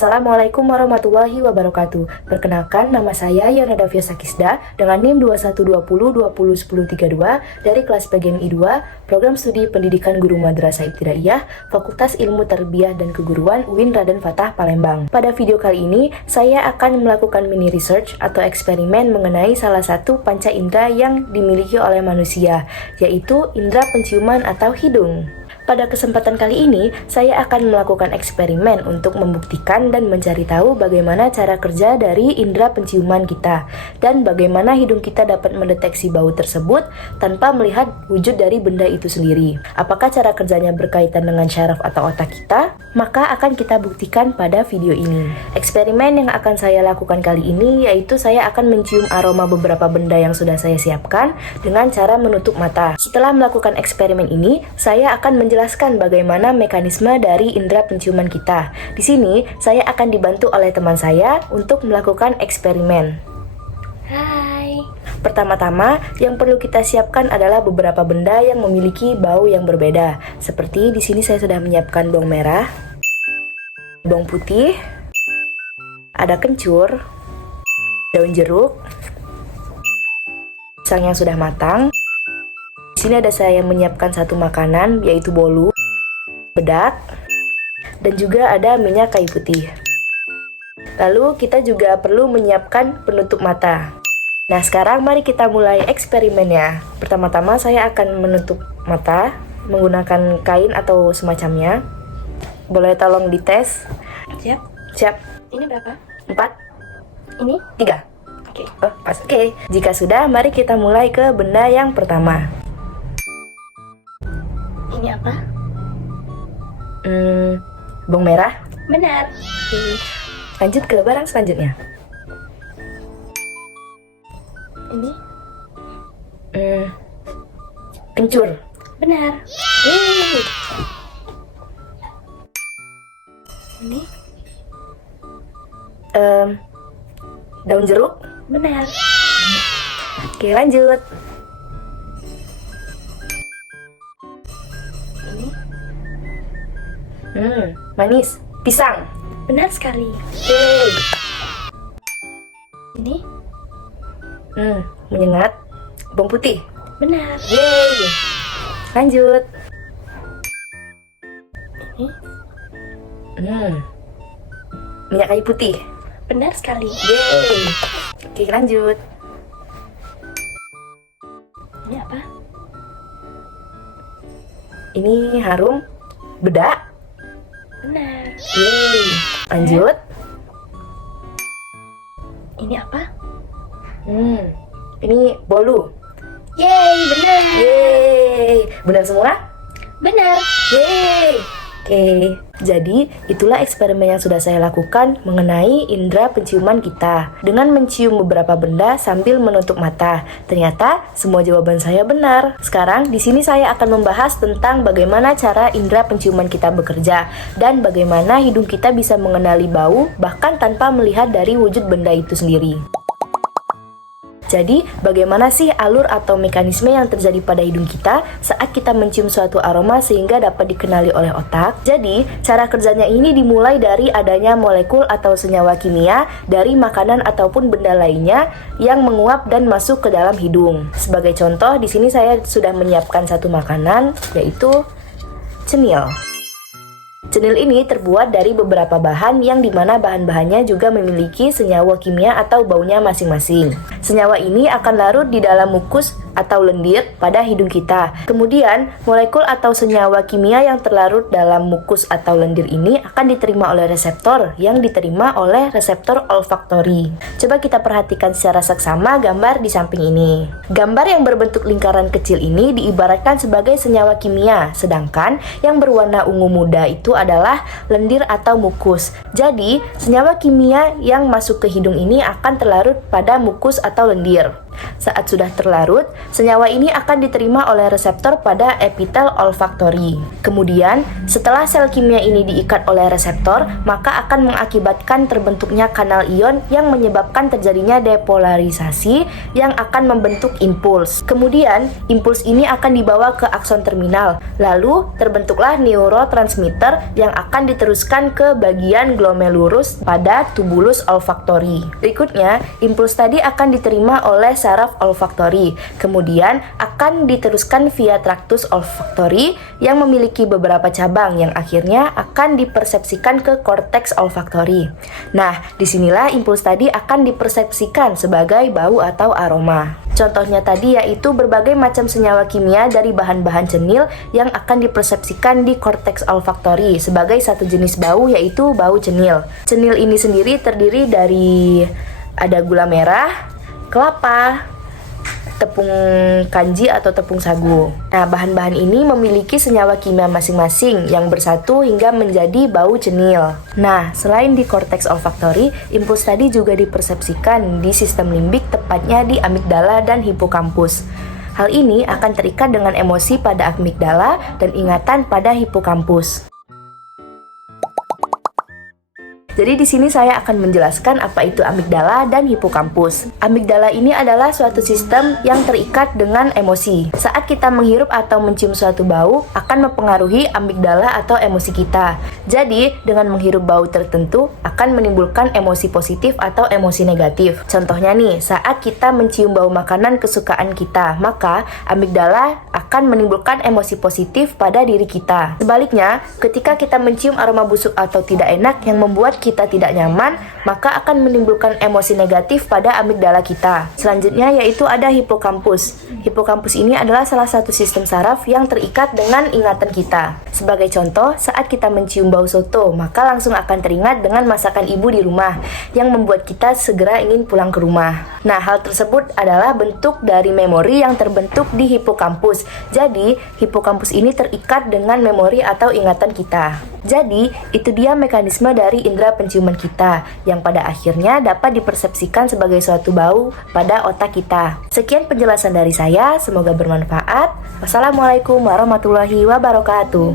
Assalamualaikum warahmatullahi wabarakatuh. Perkenalkan, nama saya Yana Davia Sakisda dengan NIM 2120201032 dari kelas PGMI 2, Program Studi Pendidikan Guru Madrasah Ibtidaiyah, Fakultas Ilmu Tarbiyah dan Keguruan UIN Raden Fatah Palembang. Pada video kali ini, saya akan melakukan mini research atau eksperimen mengenai salah satu panca indera yang dimiliki oleh manusia, yaitu indera penciuman atau hidung. Pada kesempatan kali ini, saya akan melakukan eksperimen untuk membuktikan dan mencari tahu bagaimana cara kerja dari indera penciuman kita dan bagaimana hidung kita dapat mendeteksi bau tersebut tanpa melihat wujud dari benda itu sendiri. Apakah cara kerjanya berkaitan dengan syaraf atau otak kita? Maka akan kita buktikan pada video ini. Eksperimen yang akan saya lakukan kali ini yaitu saya akan mencium aroma beberapa benda yang sudah saya siapkan dengan cara menutup mata. Setelah melakukan eksperimen ini, saya akan menjelaskan bagaimana mekanisme dari indera penciuman kita. Di sini, saya akan dibantu oleh teman saya untuk melakukan eksperimen. Hai. Pertama-tama, yang perlu kita siapkan adalah beberapa benda yang memiliki bau yang berbeda. Seperti di sini saya sudah menyiapkan bawang merah, bawang putih, ada kencur, daun jeruk, pisang yang sudah matang. Di sini ada saya menyiapkan satu makanan yaitu bolu, bedak, dan juga ada minyak kayu putih. Lalu kita juga perlu menyiapkan penutup mata. Nah, sekarang mari kita mulai eksperimennya. Pertama-tama saya akan menutup mata menggunakan kain atau semacamnya. Boleh tolong dites? Siap. Siap. Ini berapa? 4, Ini? 3. Oke. Oh, pas. Oke. Jika sudah, mari kita mulai ke benda yang pertama. Ini apa? Bawang merah. Benar. Lanjut ke barang selanjutnya. Ini? Kencur. Benar. Yeay. Ini? Daun jeruk. Benar. Oke, lanjut. Ini? Manis. Pisang. Benar sekali. Yeay. Ini? Menyengat. Bawang putih. Benar. Yeay. Lanjut. Ini? Minyak kayu putih. Benar sekali. Yeay. Oke, lanjut. Ini apa? Ini harum. Bedak. Benar. Yeay. Lanjut. Ini apa? Ini bolu. Yeay, benar. Yeay. Benar semua? Benar. Yeay. Oke, jadi itulah eksperimen yang sudah saya lakukan mengenai indera penciuman kita dengan mencium beberapa benda sambil menutup mata. Ternyata semua jawaban saya benar. Sekarang di sini saya akan membahas tentang bagaimana cara indera penciuman kita bekerja dan bagaimana hidung kita bisa mengenali bau bahkan tanpa melihat dari wujud benda itu sendiri. Jadi, bagaimana sih alur atau mekanisme yang terjadi pada hidung kita saat kita mencium suatu aroma sehingga dapat dikenali oleh otak? Jadi, cara kerjanya ini dimulai dari adanya molekul atau senyawa kimia dari makanan ataupun benda lainnya yang menguap dan masuk ke dalam hidung. Sebagai contoh, di sini saya sudah menyiapkan satu makanan, yaitu cenil. Cenil ini terbuat dari beberapa bahan yang dimana bahan-bahannya juga memiliki senyawa kimia atau baunya masing-masing. Senyawa ini akan larut di dalam mukus atau lendir pada hidung kita. Kemudian, molekul atau senyawa kimia yang terlarut dalam mukus atau lendir ini akan diterima oleh reseptor yang diterima oleh reseptor olfaktori. Coba kita perhatikan secara seksama gambar di samping ini. Gambar yang berbentuk lingkaran kecil ini diibaratkan sebagai senyawa kimia, sedangkan yang berwarna ungu muda itu adalah lendir atau mukus. Jadi, senyawa kimia yang masuk ke hidung ini akan terlarut pada mukus atau lendir. Saat sudah terlarut, senyawa ini akan diterima oleh reseptor pada epitel olfaktori. Kemudian, setelah sel kimia ini diikat oleh reseptor, maka akan mengakibatkan terbentuknya kanal ion yang menyebabkan terjadinya depolarisasi yang akan membentuk impuls. Kemudian, impuls ini akan dibawa ke akson terminal. Lalu, terbentuklah neurotransmitter yang akan diteruskan ke bagian glomerulus pada tubulus olfaktori. Berikutnya, impuls tadi akan diterima oleh saraf olfaktori, kemudian akan diteruskan via traktus olfaktori yang memiliki beberapa cabang yang akhirnya akan dipersepsikan ke korteks olfaktori. Nah, disinilah impuls tadi akan dipersepsikan sebagai bau atau aroma. Contohnya tadi yaitu berbagai macam senyawa kimia dari bahan-bahan cenil yang akan dipersepsikan di korteks olfaktori sebagai satu jenis bau, yaitu bau cenil. Cenil ini sendiri terdiri dari ada gula merah, kelapa, tepung kanji atau tepung sagu. Nah, bahan-bahan ini memiliki senyawa kimia masing-masing yang bersatu hingga menjadi bau cenil. Nah, selain di korteks olfaktori, impuls tadi juga dipersepsikan di sistem limbik, tepatnya di amigdala dan hipokampus. Hal ini akan terikat dengan emosi pada amigdala dan ingatan pada hipokampus. Jadi di sini saya akan menjelaskan apa itu amigdala dan hipokampus. Amigdala ini adalah suatu sistem yang terikat dengan emosi. Saat kita menghirup atau mencium suatu bau, akan mempengaruhi amigdala atau emosi kita. Jadi, dengan menghirup bau tertentu akan menimbulkan emosi positif atau emosi negatif. Contohnya nih, saat kita mencium bau makanan kesukaan kita, maka amigdala akan menimbulkan emosi positif pada diri kita. Sebaliknya, ketika kita mencium aroma busuk atau tidak enak yang membuat kita tidak nyaman, maka akan menimbulkan emosi negatif pada amigdala kita. Selanjutnya yaitu ada hipokampus. Hipokampus ini adalah salah satu sistem saraf yang terikat dengan ingatan kita. Sebagai contoh, saat kita mencium bau soto, maka langsung akan teringat dengan masakan ibu di rumah yang membuat kita segera ingin pulang ke rumah. Nah, hal tersebut adalah bentuk dari memori yang terbentuk di hipokampus. Jadi, hipokampus ini terikat dengan memori atau ingatan kita. Jadi, itu dia mekanisme dari indera penciuman kita yang pada akhirnya dapat dipersepsikan sebagai suatu bau pada otak kita. Sekian penjelasan dari saya, semoga bermanfaat. Wassalamualaikum warahmatullahi wabarakatuh.